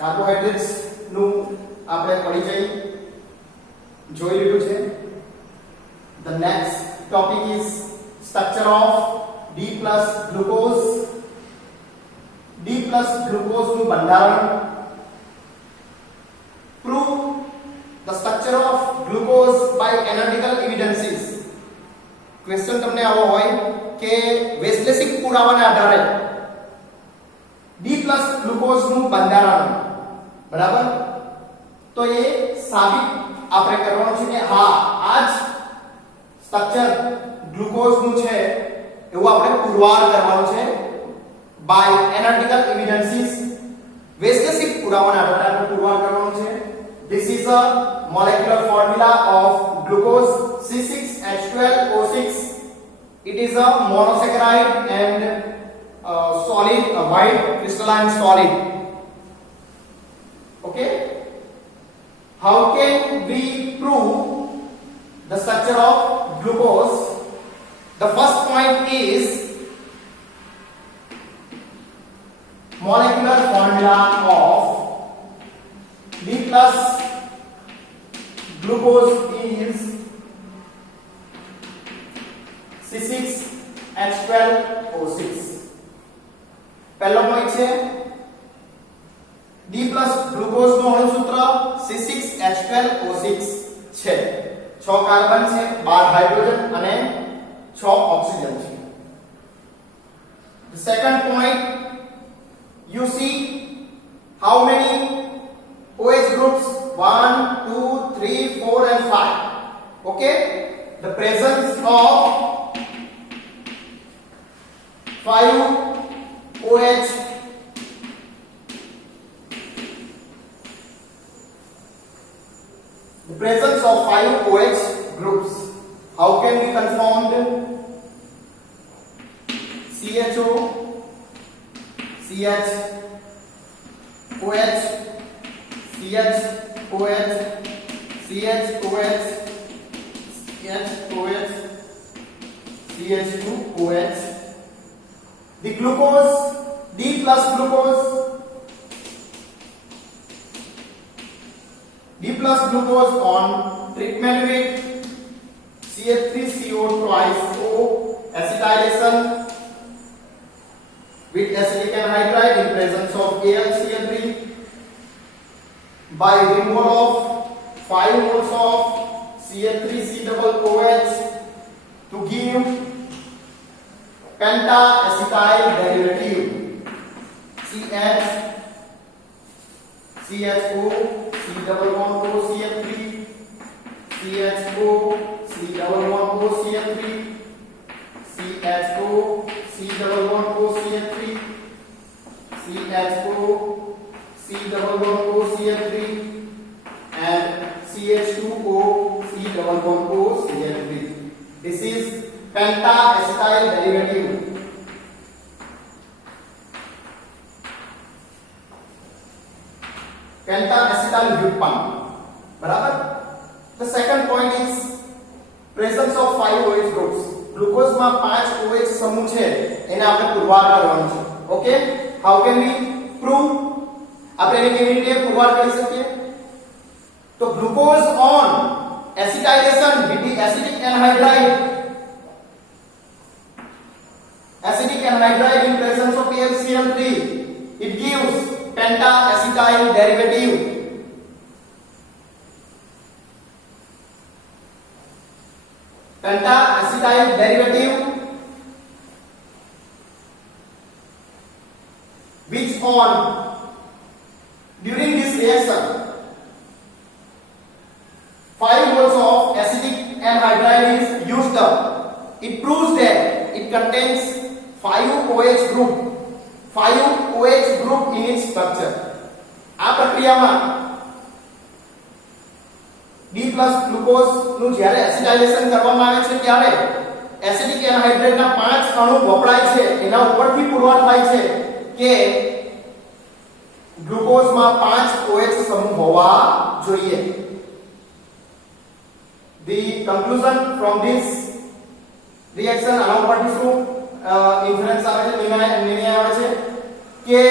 Carbohydrates નું આપણે પરિચય જોઈ લીધું છે. The next topic is structure of D plus glucose. D plus glucose નું બંધારણ. Prove the structure of glucose by analytical evidences. Question તમને આવો હોય કે વૈશ્લેષિક પુરાવાના આધારે D plus glucose નું બંધારણ, બરાબર, તો એ સાબિત આપણે કરવાનું છે કે હા આ જ સ્ટ્રક્ચર ગ્લુકોઝ નું છે એવું આપણે પુરવાર કરવાનું છે બાય એનાલિટિકલ એવિડન્સીસ. વૈશ્લેષિક પુરાવાના આધારે આપણે પુરવાર કરવાનું છે. This is a molecular formula of glucose C6H12O6. It is a monosaccharide and solid, white crystalline solid. Okay. How can we prove the structure of glucose? The first point is molecular formula of D plus glucose is C6H12O6. પહેલો point છે D plus glucose નું અણુસૂત્ર C6H12O6 છે. 6 carbon છે, 12 hydrogen અને 6 oxygen છે. The second point, you see how many OH groups? 1, 2, 3, 4 and 5. Okay, the presence of 5 OH the presence of 5 OH groups. How can we confirm? CHO, CH, OH, CH, OH, CH, OH, CH, OH, CH2, OH. The glucose, D plus glucose, D plus glucose on treatment with CH3CO twice O acetylation with acetic anhydride in presence of AlCl3 by removal of 5 moles of CH3COOH to give penta-acetyl derivative CH, CHO, C11OCH3, CHO, C11OCH3, CHO, C11OCH3, CHO, C11OCH3 and CH2O, C11OCH3. This is penta-acetyl derivative. Penta-acetyl વ્યુત્પન્ન, બરાબર. The second point is presence of 5 OH groups. Glucose માં 5 OH સમૂહ છે એને આપણે પુરવાર કરવાનું છે. Okay, how can we prove? આપણે એને કેવી રીતે પુરવાર કરી શકીએ? તો glucose on acetylation with the acetic anhydride in presence of AlCl3, it gives penta-acetyl derivative. Penta-acetyl derivative which on during this reaction 5 moles of acetic anhydride is used up. It proves that it contains 5 OH group in its structure. આ પ્રક્રિયામાં D plus glucose નું જ્યારે એસિટાઇલેશન કરવામાં આવે છે ત્યારે acidic એનહાઇડ્રેટના 5 અણુ વપરાય છે. એના ઉપરથી પુરવાર થાય છે કે ગ્લુકોઝમાં 5 OH સમૂહ હોવા જોઈએ. The conclusion from this reaction આના ઉપરથી શું ઇન્ફરન્સ આવે છે, નિર્ણય આવે છે કે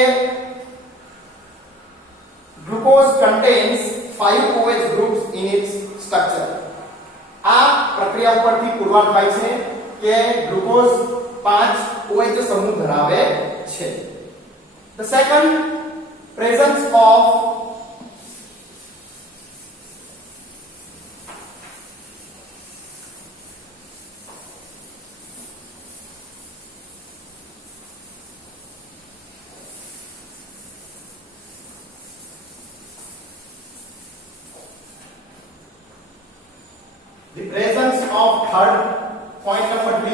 Glucose contains 5 OH groups in its structure. આ પ્રક્રિયા ઉપરથી પુરવાર થાય છે કે ગ્લુકોઝ 5 OH સમૂહ ધરાવે છે. The second, presence of third point number 3,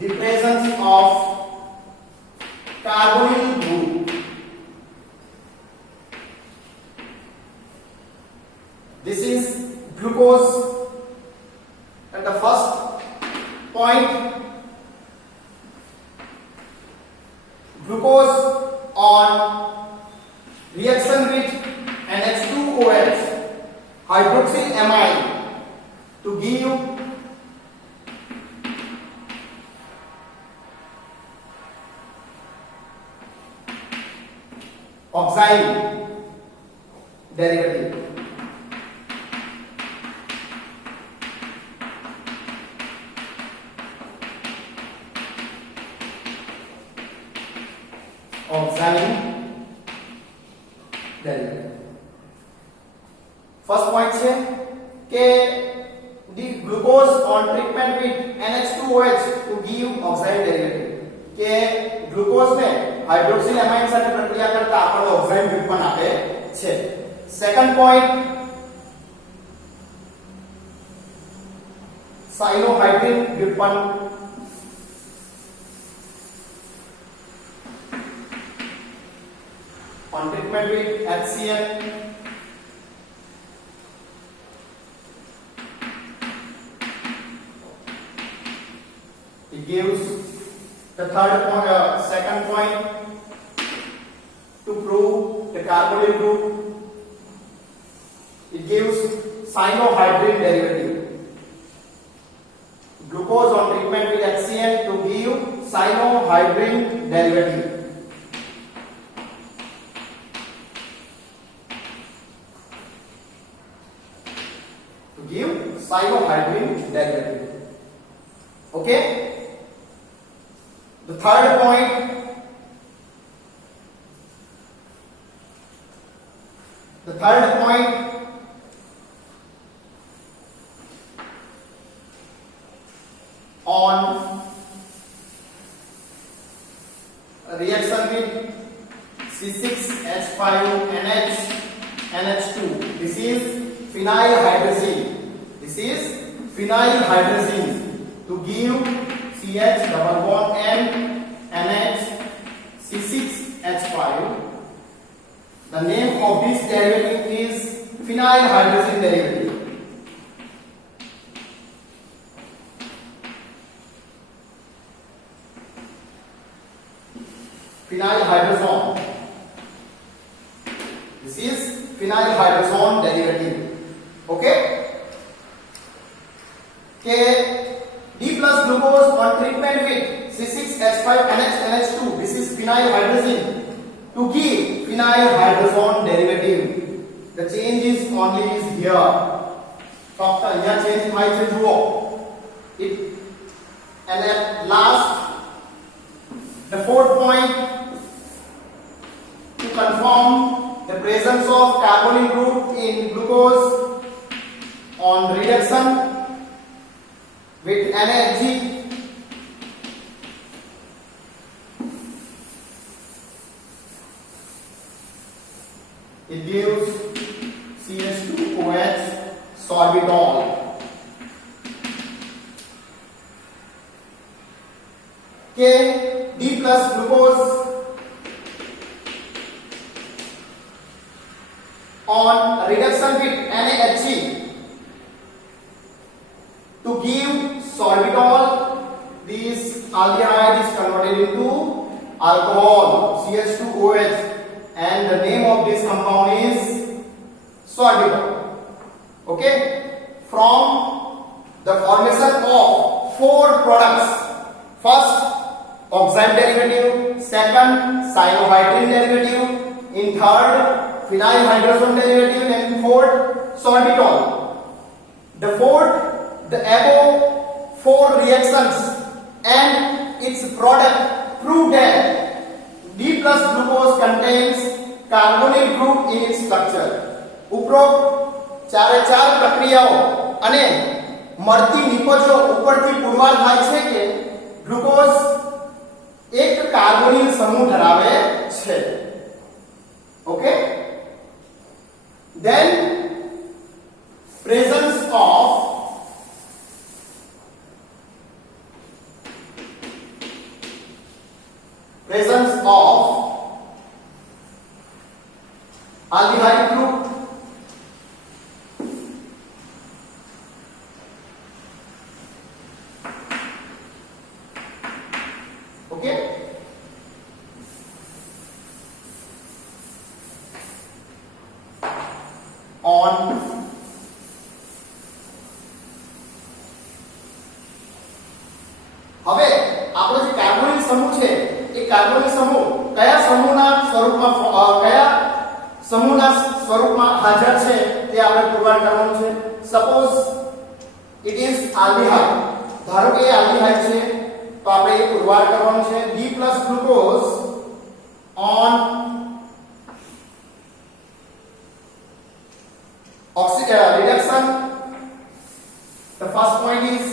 the presence of carbonyl group. This is glucose at the first point. Glucose on reaction with NH2OH hydroxyl amine to give oxide derivative. Oxide derivative. First point છે કે the glucose on treatment with NH2OH to give oxide derivative કે glucose ને hydroxyl amine સાથે પ્રક્રિયા કરતા આપણને oxide વ્યુત્પન્ન આપે છે. સેકન્ડ પોઈન્ટ, સાયનોહાઇડ્રિન વ્યુત્પન્ન. On treatment with HCl it gives the second point to prove the carbonyl group. It gives cyanohydrin derivative. Glucose on treatment with HCl to give cyanohydrin derivative. To give cyanohydrin derivative. Okay. The third point, on reaction with C6H5NH NH2. This is phenyl hydrazine. To give CH double bond N NH C6H5. The name of this derivative is phenyl hydrazine derivative. Phenyl hydrazone. This is phenyl hydrazone derivative. Okay. D plus glucose on treatment with C6H5NH2. This is phenyl hydrazine to give phenyl hydrazone derivative. The change is only is here. ફક્ત અહીંયા change થાય છે જુઓ. It and at last the fourth point, to confirm the presence of carbonyl group in glucose on reduction with NHG. It gives CH2OH sorbitol. K D plus glucose on reduction with NaHG to give sorbitol. This aldehyde is converted into alcohol CH2OH, and the name of this compound is sorbitol. Okay, from the formation of 4 products. First, oxide derivative, second cyanohydrin derivative, in third phenylhydrazone derivative, and fourth sorbitol. The above four reactions and its product prove that D plus glucose contains carbonyl group in its structure. ઉપરોક્ત ચારે ચાર પ્રક્રિયાઓ અને મળતી નિપજો ઉપરથી પુરવાર થાય છે કે ગ્લુકોઝ એક કાર્બોનિલ સમૂહ ધરાવે છે. Okay, then presence of aldehyde group, okay, on હવે આપણો જે કાર્બોનિલ સમૂહ છે એ કાર્બોનિલ સમૂહ કયા સમૂહના સ્વરૂપમાં હાજર છે તે આપણે પુરવાર કરવાનું છે. સપોઝ ઇટ ઇઝ આલ્ડીહાઇડ, ધારો કે એ આલ્ડીહાઇડ છે તો આપણે એ પુરવાર કરવાનું છે. D plus glucose on reduction. The first point is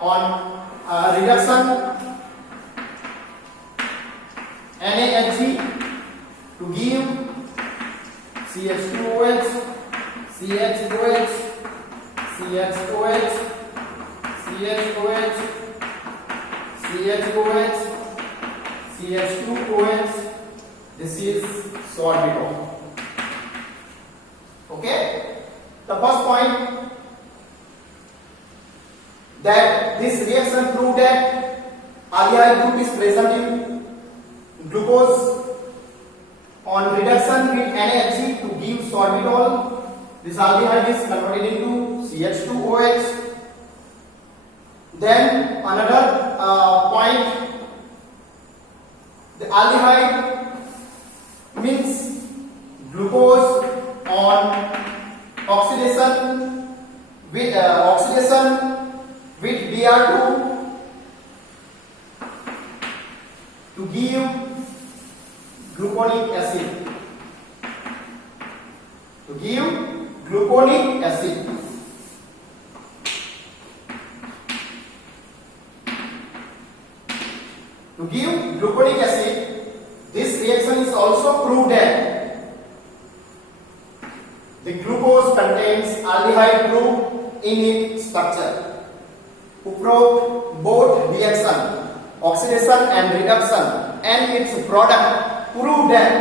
on reduction NaHg to give CH2OH, CH2OH, CH2OH, CH2OH, CH2OH, CH2OH. This is sorbitol. Okay, the first point that this reaction proved that aldehyde group is present in glucose on reduction with NaHg to give sorbitol. This aldehyde is converted into CH2OH. Then another point, the aldehyde means glucose on oxidation with Br2 to give gluconic acid. To give gluconic acid. To give gluconic acid, this reaction is also proved that the glucose contains aldehyde group in its structure. उपरोक्त both reaction, oxidation and reduction, and its product prove that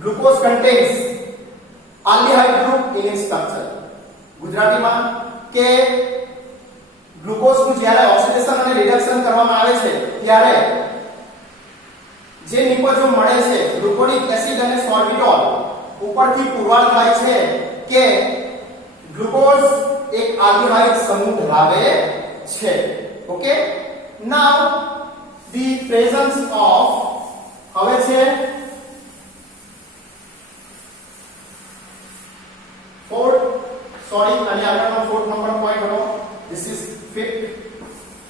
glucose contains aldehyde group in its structure. ગુજરાતીમાં કે glucose નું જ્યારે oxidation અને reduction કરવામાં આવે છે ત્યારે જે નિપજો મળે છે ગ્લુકોનિક એસિડ અને સોર્બિટોલ ઉપરથી પુરવાર થાય છે કે ગ્લુકોઝ એક આલ્ડીહાઇડ સમૂહ ધરાવે છે. Okay, now the presence of હવે છે fourth, sorry, અને આગળનો fourth number point હતો. This is fifth,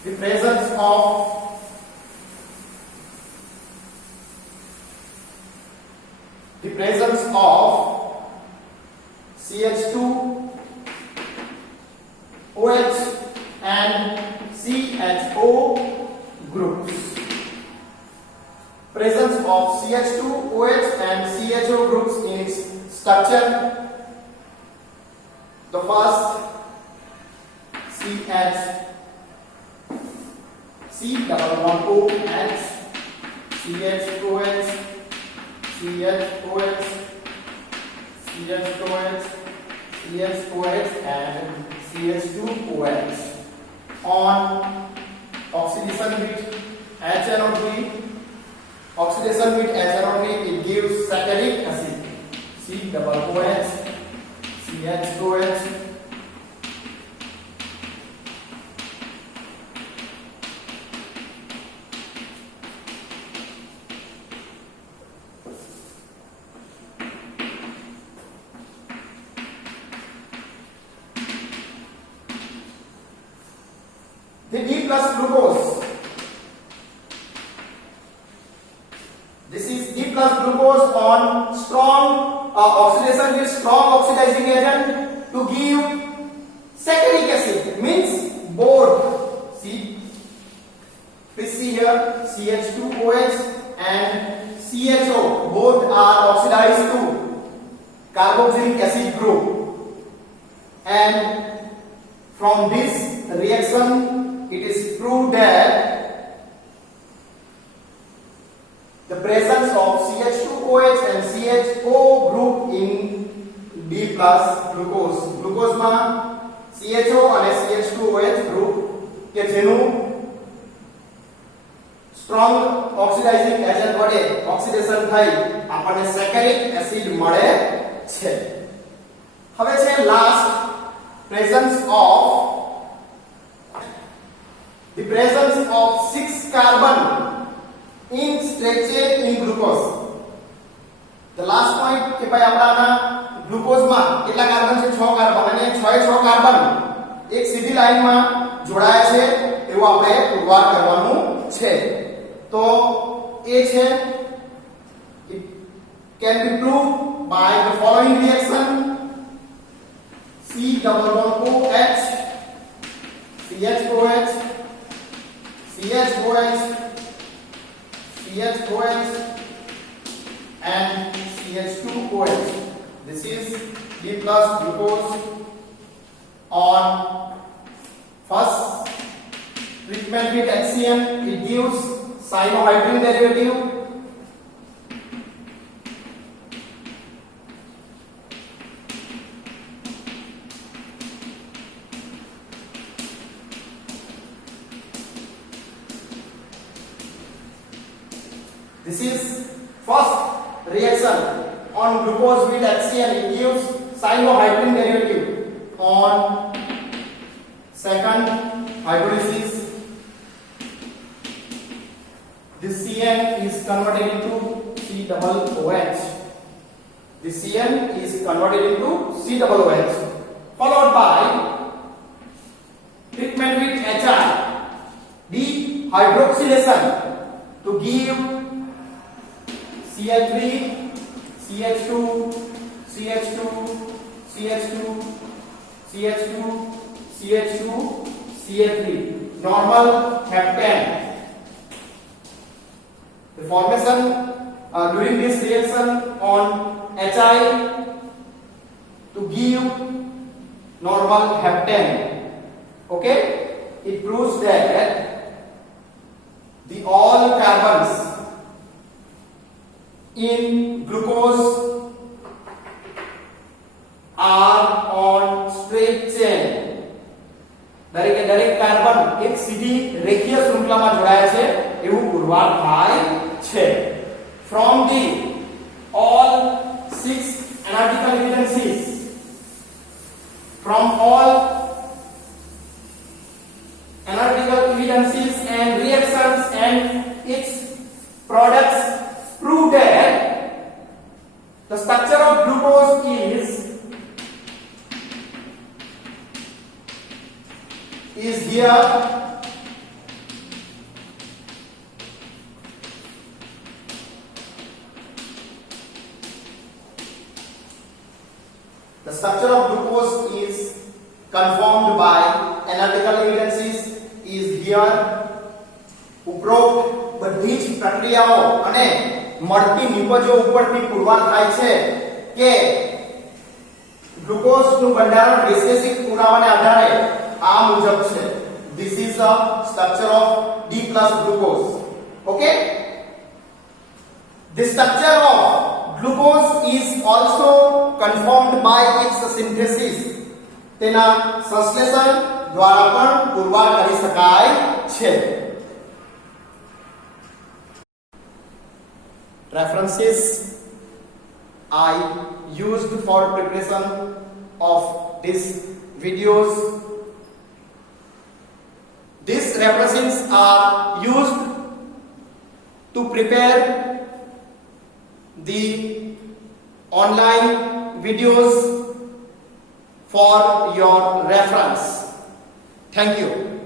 the presence of CH2OH and CHO groups. Presence of CH2OH and CHO groups in its structure. The first CH, C double bond OH, CH2OH, CHOH, CHOH, CHOH and CH2OH. On oxidation with HNO3, it gives saccharic acid, C double OH, CHOH, the D plus glucose. This is D plus glucose on strong oxidation with strong oxidizing agent to give saccharic acid, means both. See, please see here, CH2OH and CHO both are oxidized to carboxylic acid group, and from this reaction it is proved that the presence of CH2OH and CHO group in D plus glucose. Glucose માં CHO અને CH2OH group કે જેનું strong oxidising agent વડે oxidation થઈ આપણને સેકેરિક acid મળે છે. હવે છે last presence of the presence of 6 carbon in structure in glucose. The last point કે ભાઈ આપણાના ગ્લુકોઝ માં કેટલા કાર્બન છે? 6 કાર્બન, અને 6 કાર્બન એક સીધી લાઈનમાં જોડાયા છે એવું આપણે પુરવાર કરવાનું છે. તો એ છે, it can be proved by the following reaction: C=OH, CHOH, CHOH, CHOH and CH2OH. This is D plus glucose on first treatment with HCl. It gives cyanohydrin derivative. This is first reaction on glucose with HCl. It gives cyanohydrin derivative. On second hydrolysis, this CN is converted into COOH. This CN is converted into COOH, followed by treatment with HI, dehydroxylation, to give CH3, CH2, CH2, CH2, CH2, CH2, CH3, normal heptane. The formation during this reaction on HI to give normal heptane. Okay, it proves that the all carbons in glucose are on straight chain. દરેક carbon એક સીધી રેખીય શૃંખલામાં જોડાયા છે એવું પુરવાર થાય છે. From the all 6 analytical evidences, from all analytical evidences and reactions and its products prove that the structure of glucose is here. The structure of glucose is confirmed by analytical evidences is here. ઉપરોક્ત બધી જ પ્રક્રિયાઓ અને મળતી નિપજો ઉપરથી પુરવાર થાય છે કે ગ્લુકોઝનું બંધારણ વૈશ્લેષિક પુરાવાને આધારે આ મુજબ છે. This is the structure of D plus glucose. Okay, the structure of glucose is also confirmed by its synthesis. તેના સંશ્લેષણ દ્વારા પણ પુરવાર કરી શકાય છે. References I used for preparation of these videos. These references are used to prepare the online videos for your reference. Thank you.